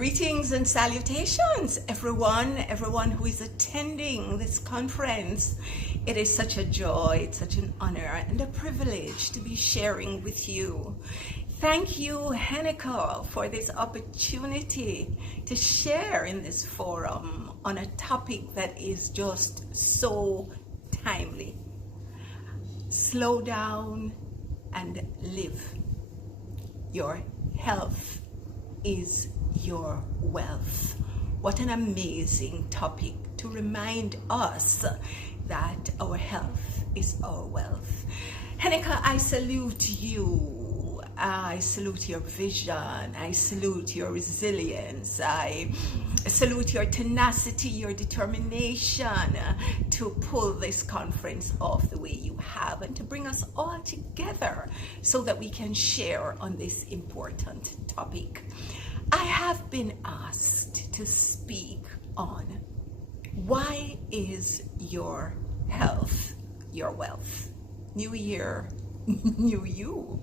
Greetings and salutations, everyone who is attending this conference. It is such a joy, it's such an honor and a privilege to be sharing with you. Thank you, Heneka, for this opportunity to share in this forum on a topic that is just so timely. Slow down and live. Your health is your wealth. What an amazing topic to remind us that our health is our wealth. Heneka, I salute you. I salute your vision. I salute your resilience. I salute your tenacity, your determination to pull this conference off the way you have and to bring us all together so that we can share on this important topic. I have been asked to speak on why is your health your wealth? New year, new you.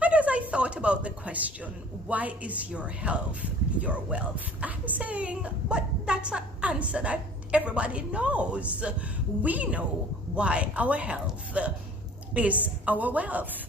And as I thought about the question, why is your health your wealth? I'm saying, but that's an answer that everybody knows. We know why our health is our wealth.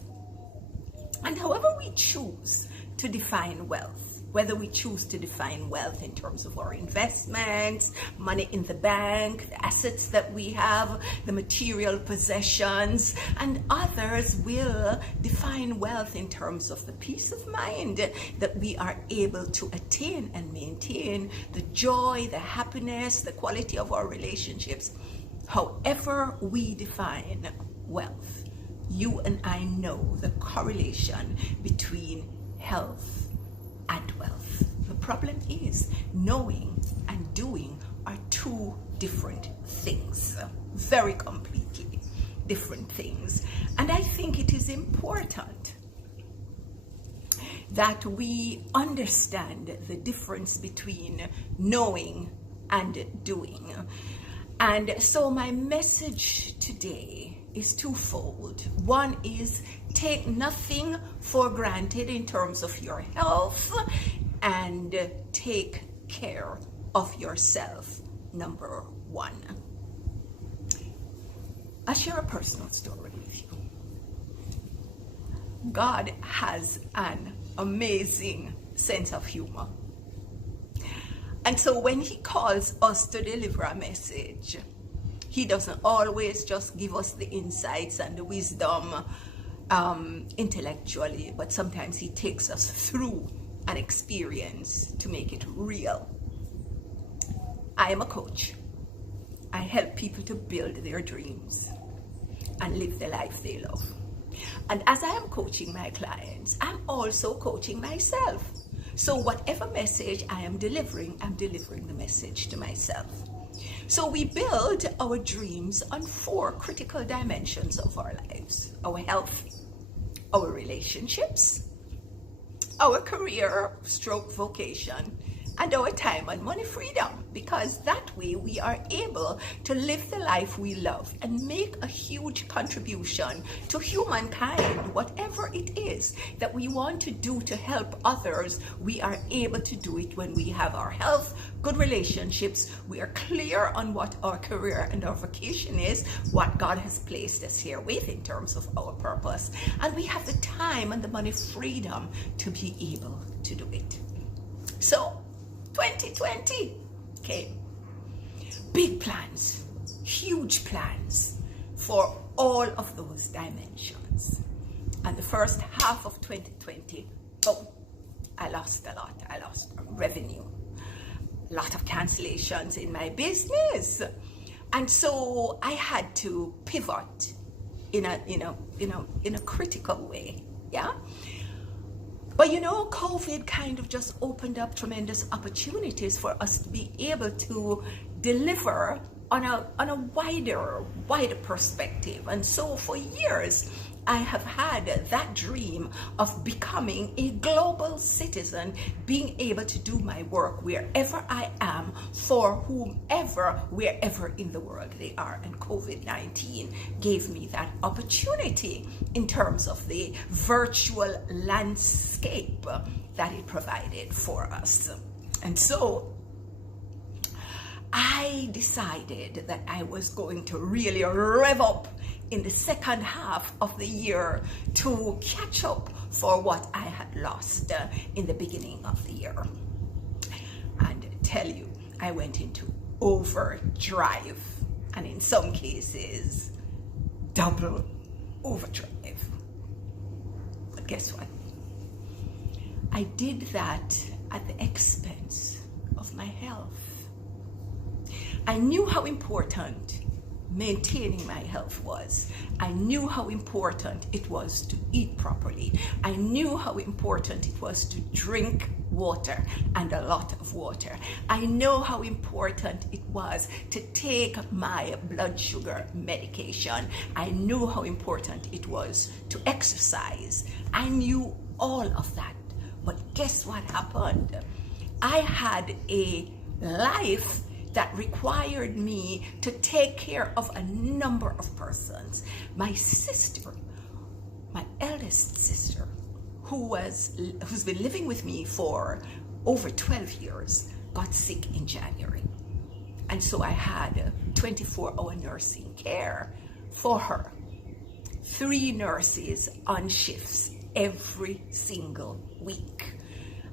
And however we choose to define wealth, whether we choose to define wealth in terms of our investments, money in the bank, the assets that we have, the material possessions, and others will define wealth in terms of the peace of mind that we are able to attain and maintain, the joy, the happiness, the quality of our relationships. However we define wealth, you and I know the correlation between health and wealth. The problem is knowing and doing are two different things, very completely different things. And I think it is important that we understand the difference between knowing and doing. And so my message today is twofold. One is take nothing for granted in terms of your health and take care of yourself, number one. I'll share a personal story with you. God has an amazing sense of humor. And so when he calls us to deliver a message, he doesn't always just give us the insights and the wisdom intellectually, but sometimes he takes us through an experience to make it real. I am a coach. I help people to build their dreams and live the life they love. And as I am coaching my clients, I'm also coaching myself. So whatever message I am delivering, I'm delivering the message to myself. So we build our dreams on four critical dimensions of our lives: our health, our relationships, our career stroke vocation, and our time and money freedom, because that way we are able to live the life we love and make a huge contribution to humankind. Whatever it is that we want to do to help others, we are able to do it when we have our health, good relationships, we are clear on what our career and our vocation is, what God has placed us here with in terms of our purpose, and we have the time and the money freedom to be able to do it. So 2020 came. Big plans, huge plans for all of those dimensions. And the first half of 2020, I lost a lot. I lost revenue, a lot of cancellations in my business. And so I had to pivot in a critical way, yeah? But COVID kind of just opened up tremendous opportunities for us to be able to deliver on a wider perspective. And so for years, I have had that dream of becoming a global citizen, being able to do my work wherever I am, for whomever, wherever in the world they are. And COVID-19 gave me that opportunity in terms of the virtual landscape that it provided for us. And so I decided that I was going to really rev up in the second half of the year to catch up for what I had lost in the beginning of the year. And tell you, I went into overdrive, and in some cases, double overdrive. But guess what? I did that at the expense of my health. I knew how important maintaining my health was. I knew how important it was to eat properly. I knew how important it was to drink water, and a lot of water. I know how important it was to take my blood sugar medication. I knew how important it was to exercise. I knew all of that. But guess what happened? I had a life that required me to take care of a number of persons. My sister, my eldest sister, who's been living with me for over 12 years, got sick in January. And so I had 24-hour nursing care for her. 3 nurses on shifts every single week.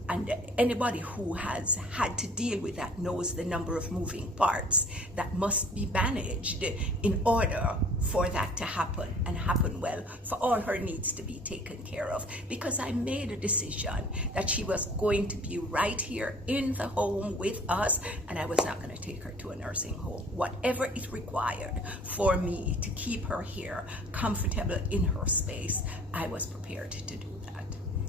And anybody who has had to deal with that knows the number of moving parts that must be managed in order for that to happen, and happen well, for all her needs to be taken care of. Because I made a decision that she was going to be right here in the home with us, and I was not going to take her to a nursing home. Whatever it required for me to keep her here, comfortable in her space, I was prepared to do that.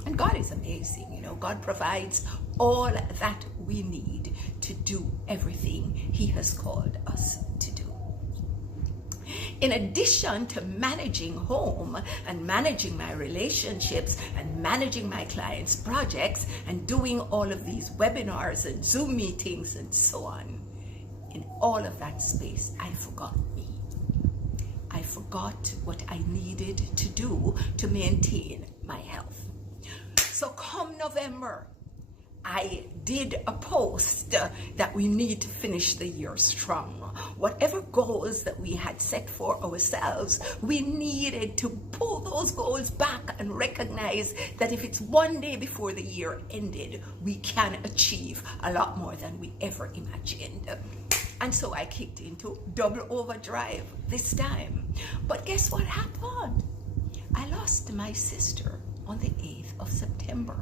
And God is amazing, you know. God provides all that we need to do everything He has called us to do. In addition to managing home and managing my relationships and managing my clients' projects and doing all of these webinars and Zoom meetings and so on, in all of that space, I forgot me. I forgot what I needed to do to maintain my health. So come November, I did a post that we need to finish the year strong. Whatever goals that we had set for ourselves, we needed to pull those goals back and recognize that if it's one day before the year ended, we can achieve a lot more than we ever imagined. And so I kicked into double overdrive this time. But guess what happened? I lost my sister on the 8th of September.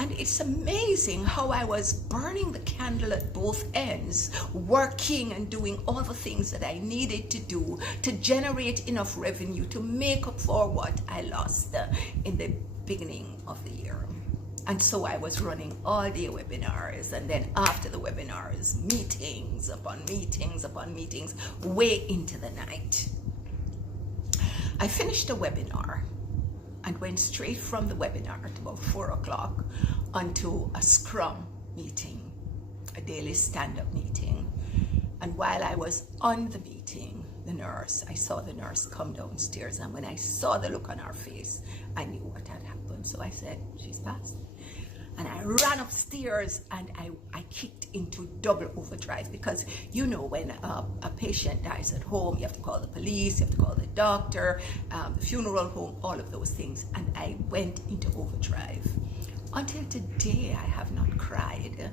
And it's amazing how I was burning the candle at both ends, working and doing all the things that I needed to do to generate enough revenue to make up for what I lost in the beginning of the year. And so I was running all day webinars, and then after the webinars, meetings upon meetings upon meetings, way into the night. I finished a webinar and went straight from the webinar at about 4 o'clock onto a Scrum meeting, a daily stand-up meeting. And while I was on the meeting, I saw the nurse come downstairs, and when I saw the look on her face, I knew what had happened. So I said, she's passed. And I ran upstairs and I kicked into double overdrive, because you know, when a patient dies at home, you have to call the police, you have to call the doctor, the funeral home, all of those things. And I went into overdrive. Until today, I have not cried.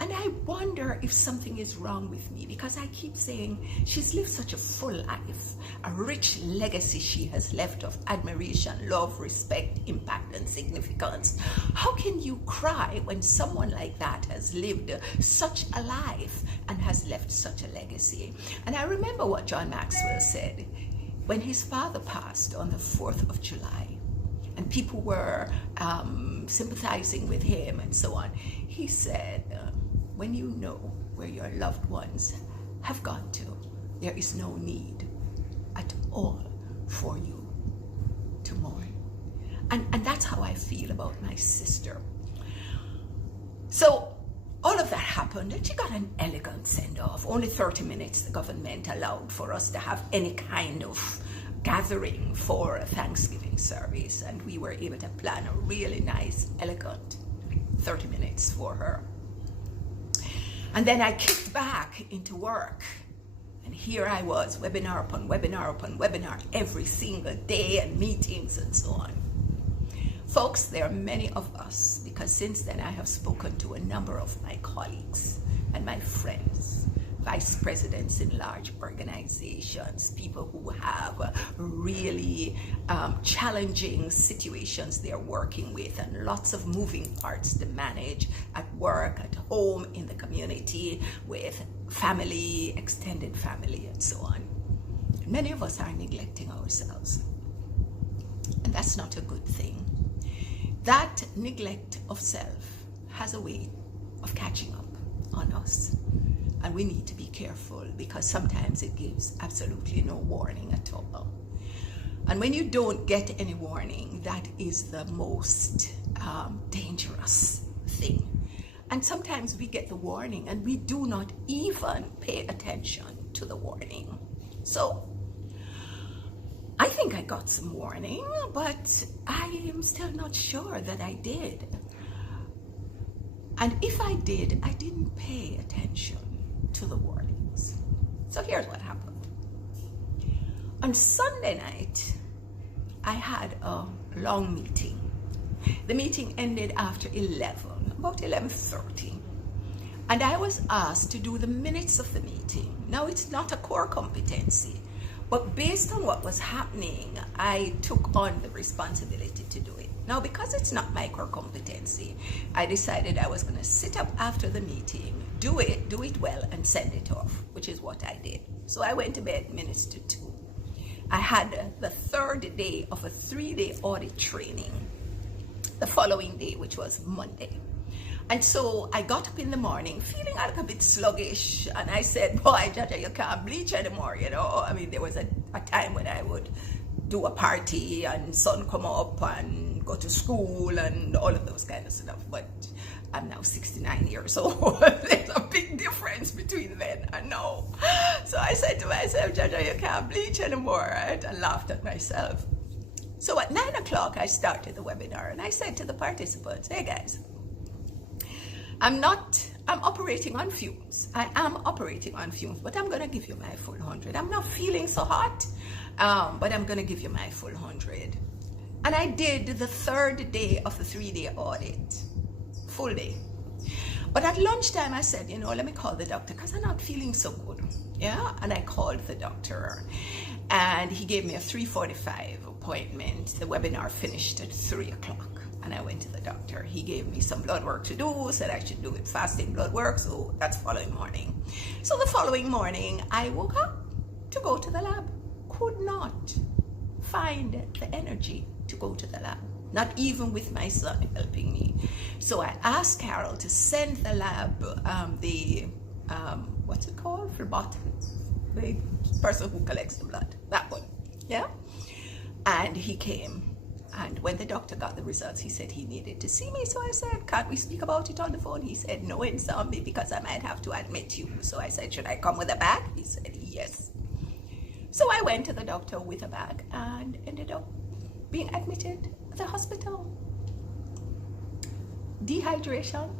And I wonder if something is wrong with me, because I keep saying she's lived such a full life, a rich legacy she has left of admiration, love, respect, impact, and significance. How can you cry when someone like that has lived such a life and has left such a legacy? And I remember what John Maxwell said when his father passed on the 4th of July. And people were sympathizing with him and so on. He said, when you know where your loved ones have gone to, there is no need at all for you to mourn. And that's how I feel about my sister. So all of that happened, and she got an elegant send-off. Only 30 minutes the government allowed for us to have any kind of gathering for a Thanksgiving service, and we were able to plan a really nice, elegant 30 minutes for her. And then I kicked back into work. And here I was, webinar upon webinar upon webinar, every single day, and meetings and so on. Folks, there are many of us, because since then I have spoken to a number of my colleagues and my friends, vice presidents in large organizations, people who have really challenging situations they're working with, and lots of moving parts to manage at work, at home, in the community, with family, extended family, and so on. Many of us are neglecting ourselves, and that's not a good thing. That neglect of self has a way of catching up on us. And we need to be careful, because sometimes it gives absolutely no warning at all. And when you don't get any warning, that is the most dangerous thing. And sometimes we get the warning and we do not even pay attention to the warning. So I think I got some warning, but I am still not sure that I did. And if I did, I didn't pay attention to the warnings. So here's what happened. On Sunday night, I had a long meeting. The meeting ended after 11, about 11:30. And I was asked to do the minutes of the meeting. Now, it's not a core competency, but based on what was happening, I took on the responsibility to do it. Now, because it's not my core competency, I decided I was going to sit up after the meeting, do it well, and send it off, which is what I did. So I went to bed minutes to 2. I had the third day of a 3-day audit training the following day, which was Monday. And so I got up in the morning feeling like a bit sluggish, and I said, boy, Jaja, you can't bleach anymore, you know. I mean, there was a time when I would do a party and sun come up and go to school and all of those kind of stuff, but I'm now 69 years old. There's a big difference between then and now. So I said to myself, Jaja, you can't bleach anymore, right? I laughed at myself. So at 9 o'clock, I started the webinar, and I said to the participants, hey guys, I'm operating on fumes. I am operating on fumes, but I'm going to give you my full 100. I'm not feeling so hot, but I'm going to give you my full 100. And I did the third day of the 3-day audit, full day. But at lunchtime, I said, you know, let me call the doctor because I'm not feeling so good. Yeah, and I called the doctor, and he gave me a 3:45 appointment. The webinar finished at 3 o'clock. And I went to the doctor. He gave me some blood work to do, said I should do it fasting blood work, so that's following morning. So the following morning, I woke up to go to the lab. Could not find the energy to go to the lab, not even with my son helping me. So I asked Carol to send the lab what's it called? Phlebotomist, the person who collects the blood, that one, yeah? And he came. And when the doctor got the results, he said he needed to see me. So I said, can't we speak about it on the phone? He said, no, Nsombi, because I might have to admit you. So I said, should I come with a bag? He said, yes. So I went to the doctor with a bag and ended up being admitted at the hospital. Dehydration,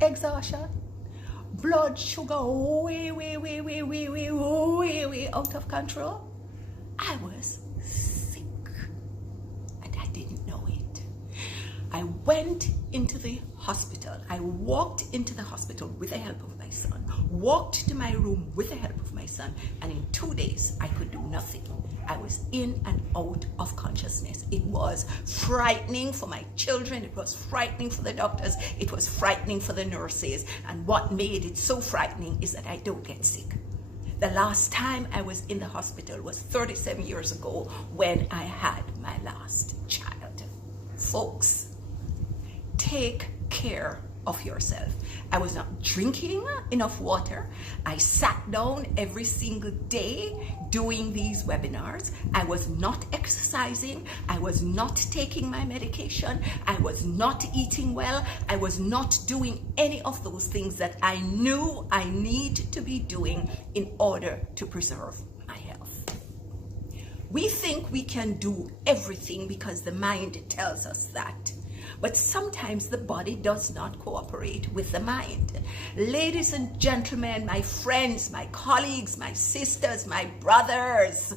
exhaustion, blood sugar way out of control. I was I went into the hospital. I walked into the hospital with the help of my son, walked to my room with the help of my son, and in 2 days, I could do nothing. I was in and out of consciousness. It was frightening for my children. It was frightening for the doctors. It was frightening for the nurses. And what made it so frightening is that I don't get sick. The last time I was in the hospital was 37 years ago when I had my last child. Folks, take care of yourself. I was not drinking enough water. I sat down every single day doing these webinars. I was not exercising. I was not taking my medication. I was not eating well. I was not doing any of those things that I knew I need to be doing in order to preserve my health. We think we can do everything because the mind tells us that. But sometimes the body does not cooperate with the mind. Ladies and gentlemen, my friends, my colleagues, my sisters, my brothers,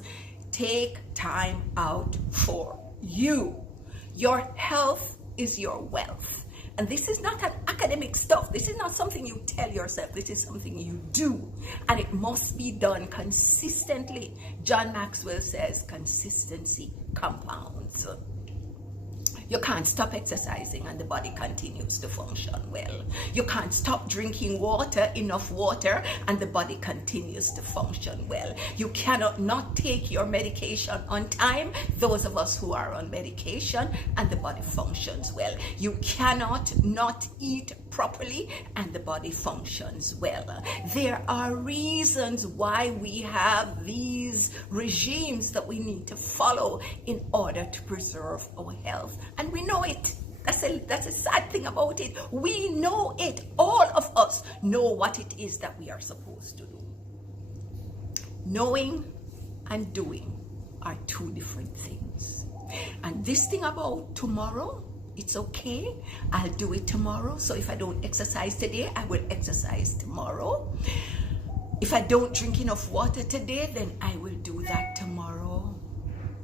take time out for you. Your health is your wealth. And this is not an academic stuff. This is not something you tell yourself. This is something you do. And it must be done consistently. John Maxwell says consistency compounds. You can't stop exercising and the body continues to function well. You can't stop drinking water, enough water, and the body continues to function well. You cannot not take your medication on time, those of us who are on medication, and the body functions well. You cannot not eat properly and the body functions well. There are reasons why we have these regimes that we need to follow in order to preserve our health. And we know it. That's a sad thing about it. We know it. All of us know what it is that we are supposed to do. Knowing and doing are two different things. And this thing about tomorrow, it's okay. I'll do it tomorrow. So if I don't exercise today, I will exercise tomorrow. If I don't drink enough water today, then I will do that tomorrow.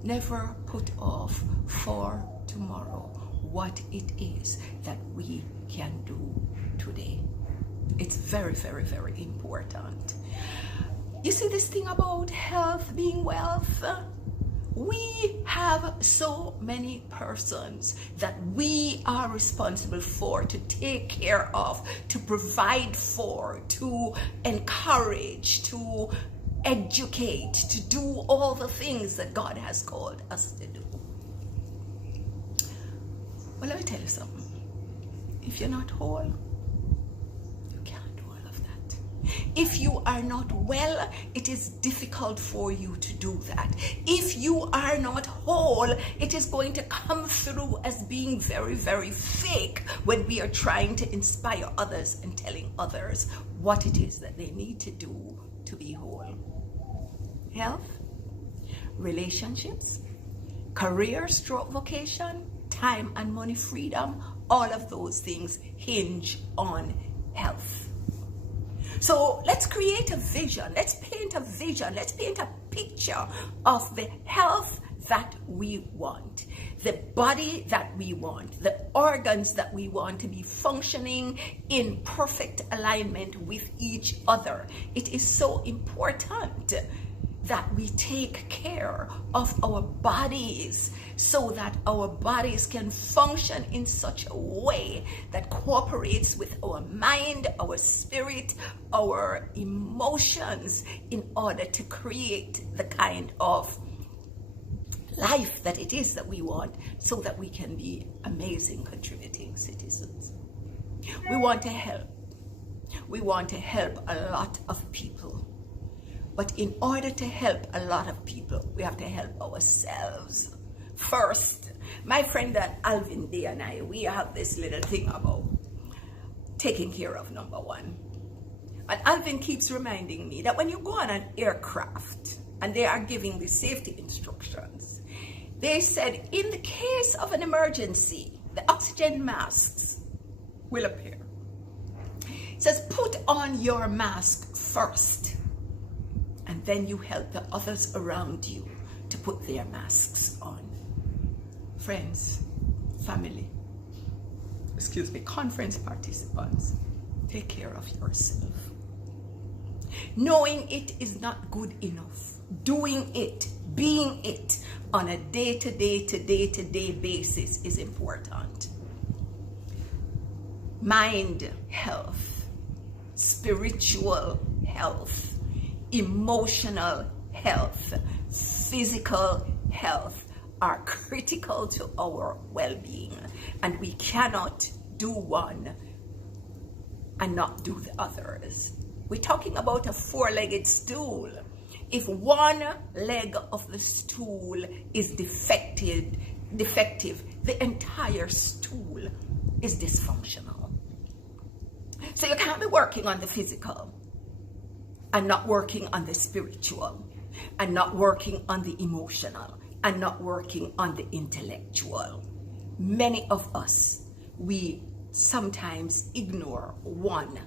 Never put off for tomorrow what it is that we can do today. It's very, very, very important. You see this thing about health being wealth? We have so many persons that we are responsible for, to take care of, to provide for, to encourage, to educate, to do all the things that God has called us to do. Well, let me tell you something. If you're not whole, you can't do all of that. If you are not well, it is difficult for you to do that. If you are not whole, it is going to come through as being very, very fake when we are trying to inspire others and telling others what it is that they need to do to be whole. Health, relationships, career stroke vocation, time and money freedom, all of those things hinge on health. So let's create a vision. Let's paint a vision. Let's paint a picture of the health that we want, the body that we want, the organs that we want to be functioning in perfect alignment with each other. It is so important that we take care of our bodies so that our bodies can function in such a way that cooperates with our mind, our spirit, our emotions, in order to create the kind of life that it is that we want, so that we can be amazing contributing citizens. We want to help. We want to help a lot of people. But in order to help a lot of people, we have to help ourselves first. My friend Alvin Day and I, we have this little thing about taking care of number one. And Alvin keeps reminding me that when you go on an aircraft and they are giving the safety instructions, they said in the case of an emergency, the oxygen masks will appear. It says put on your mask first, and then you help the others around you to put their masks on. Friends, family, conference participants, take care of yourself. Knowing it is not good enough. Doing it, being it on a day-to-day basis is important. Mind health, spiritual health, emotional health, physical health are critical to our well-being, and we cannot do one and not do the others. We're talking about a four-legged stool. If one leg of the stool is defective, the entire stool is dysfunctional. So you can't be working on the physical and not working on the spiritual, and not working on the emotional, and not working on the intellectual. Many of us, we sometimes ignore one,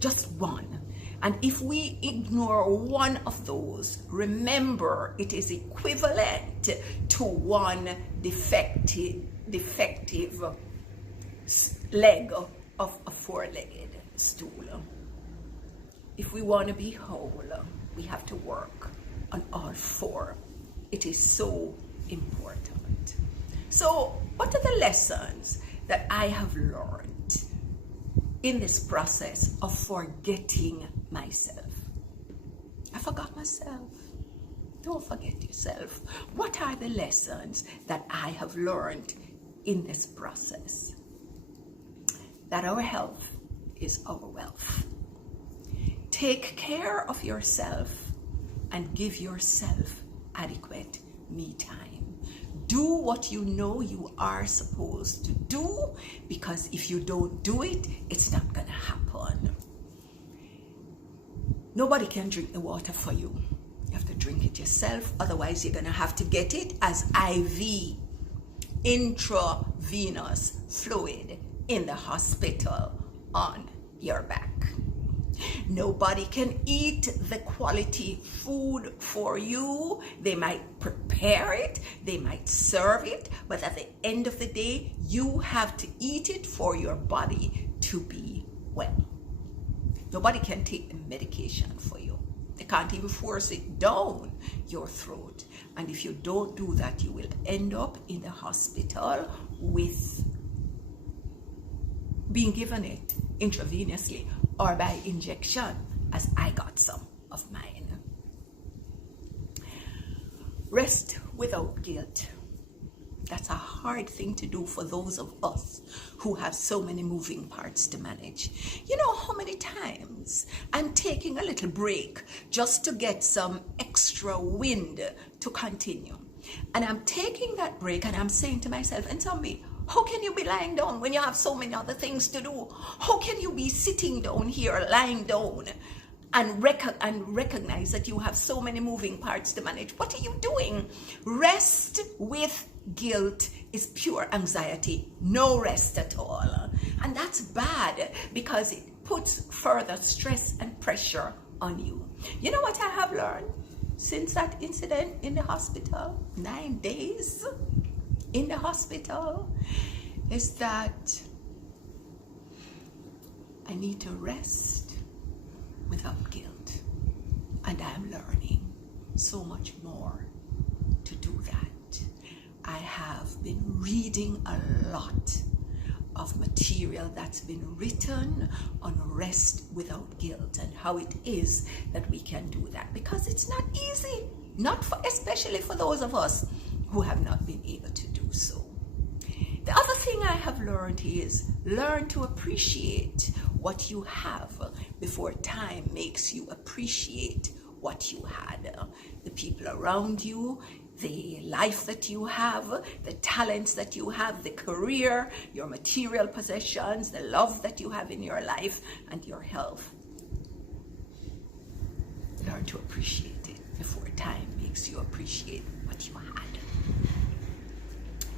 just one. And if we ignore one of those, remember it is equivalent to one defective leg of a four-legged stool. If we want to be whole, we have to work on all four. It is so important. So, what are the lessons that I have learned in this process of forgetting myself? I forgot myself. Don't forget yourself. What are the lessons that I have learned in this process? That our health is our wealth. Take care of yourself and give yourself adequate me time. Do what you know you are supposed to do, because if you don't do it, it's not going to happen. Nobody can drink the water for you. You have to drink it yourself. Otherwise, you're going to have to get it as IV, intravenous fluid in the hospital on your back. Nobody can eat the quality food for you. They might prepare it, they might serve it, but at the end of the day, you have to eat it for your body to be well. Nobody can take the medication for you. They can't even force it down your throat. And if you don't do that, you will end up in the hospital with being given it intravenously or by injection, as I got some of mine. Rest without guilt. That's a hard thing to do for those of us who have so many moving parts to manage. You know how many times I'm taking a little break just to get some extra wind to continue. And I'm taking that break and I'm saying to myself, Nsombi, how can you be lying down when you have so many other things to do? How can you be sitting down here, lying down, and recognize that you have so many moving parts to manage? What are you doing? Rest with guilt is pure anxiety. No rest at all. And that's bad because it puts further stress and pressure on you. You know what I have learned since that incident in the hospital? 9 days in the hospital, is that I need to rest without guilt. And I am learning so much more to do that. I have been reading a lot of material that's been written on rest without guilt and how it is that we can do that, because it's not easy, especially for those of us who have not been able to do so. The other thing I have learned is learn to appreciate what you have before time makes you appreciate what you had. The people around you, the life that you have, the talents that you have, the career, your material possessions, the love that you have in your life, and your health. Learn to appreciate it before time makes you appreciate what you had.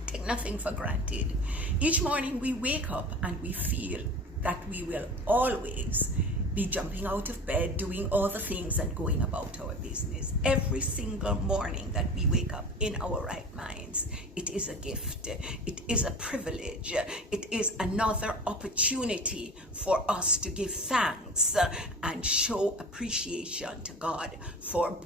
Take nothing for granted. Each morning we wake up and we feel that we will always be jumping out of bed, doing all the things and going about our business. Every single morning that we wake up in our right minds, it is a gift. It is a privilege. It is another opportunity for us to give thanks and show appreciation to God for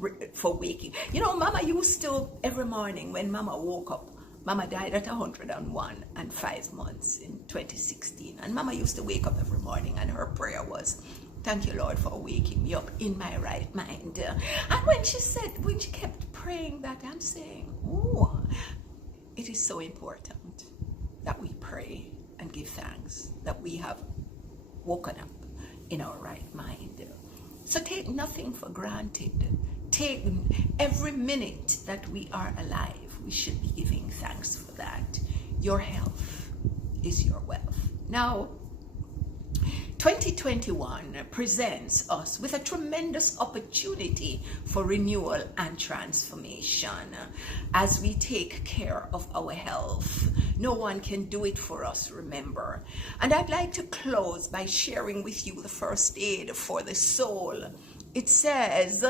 waking. You know, Mama used to, every morning when Mama woke up, Mama died at 101 and 5 months in 2016. And Mama used to wake up every morning and her prayer was, thank you, Lord, for waking me up in my right mind. And when she kept praying that, I'm saying, oh, it is so important that we pray and give thanks that we have woken up in our right mind. So take nothing for granted. Take every minute that we are alive. We should be giving thanks for that. Your health is your wealth. Now, 2021 presents us with a tremendous opportunity for renewal and transformation as we take care of our health. No one can do it for us, remember. And I'd like to close by sharing with you the first aid for the soul. It says,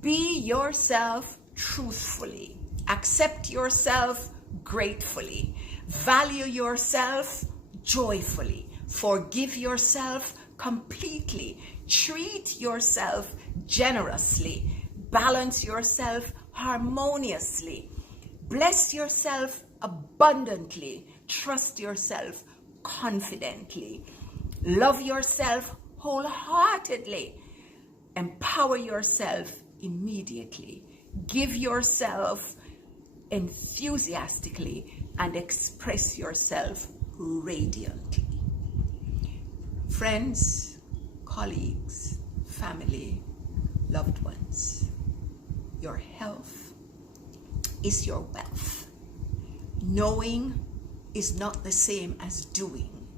be yourself truthfully, accept yourself gratefully, value yourself joyfully, forgive yourself completely, treat yourself generously, balance yourself harmoniously, bless yourself abundantly, trust yourself confidently, love yourself wholeheartedly, empower yourself immediately, give yourself enthusiastically, and express yourself radiantly. Friends, colleagues, family, loved ones, your health is your wealth. Knowing is not the same as doing.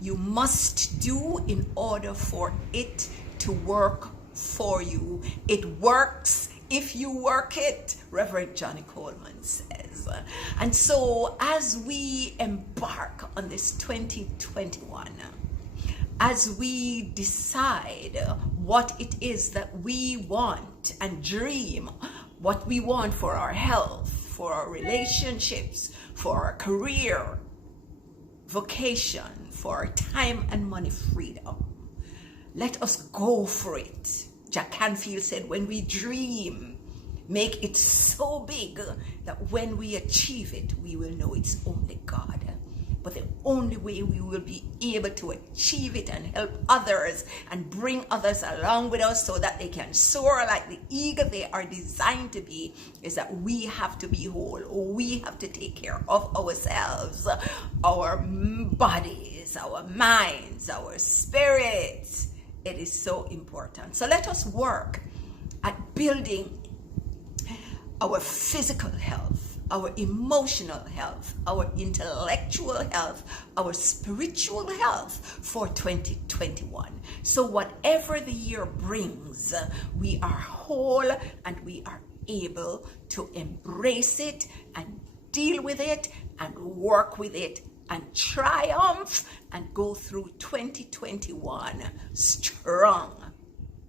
You must do in order for it to work for you. It works if you work it, Reverend Johnny Coleman says. And so as we embark on this 2021, as we decide what it is that we want and dream, what we want for our health, for our relationships, for our career, vocation, for our time and money freedom, let us go for it. Jack Canfield said, when we dream, make it so big that when we achieve it, we will know it's only God. But the only way we will be able to achieve it and help others and bring others along with us so that they can soar like the eagle they are designed to be is that we have to be whole. We have to take care of ourselves, our bodies, our minds, our spirits. It is so important. So let us work at building our physical health, our emotional health, our intellectual health, our spiritual health for 2021. So whatever the year brings, we are whole and we are able to embrace it and deal with it and work with it and triumph and go through 2021 strong.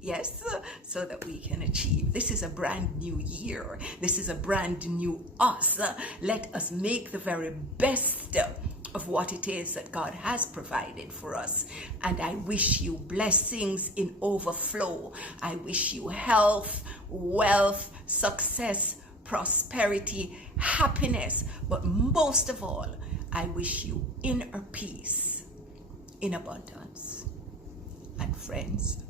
Yes, so that we can achieve. This is a brand new year. This is a brand new us. Let us make the very best of what it is that God has provided for us. And I wish you blessings in overflow. I wish you health, wealth, success, prosperity, happiness. But most of all, I wish you inner peace in abundance. And friends,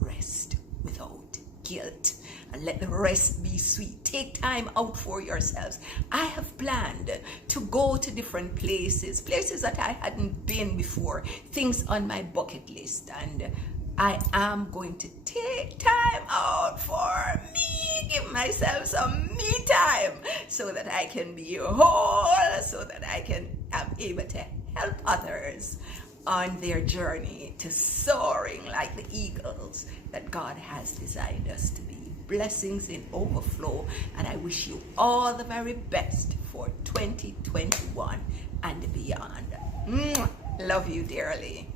rest without guilt, and let the rest be sweet. Take time out for yourselves. I have planned to go to different places that I hadn't been before, things on my bucket list, and I am going to take time out for me, give myself some me time so that I can be whole, so that I'm able to help others on their journey to soaring like the eagles that God has designed us to be. Blessings in overflow, and I wish you all the very best for 2021 and beyond. Love you dearly.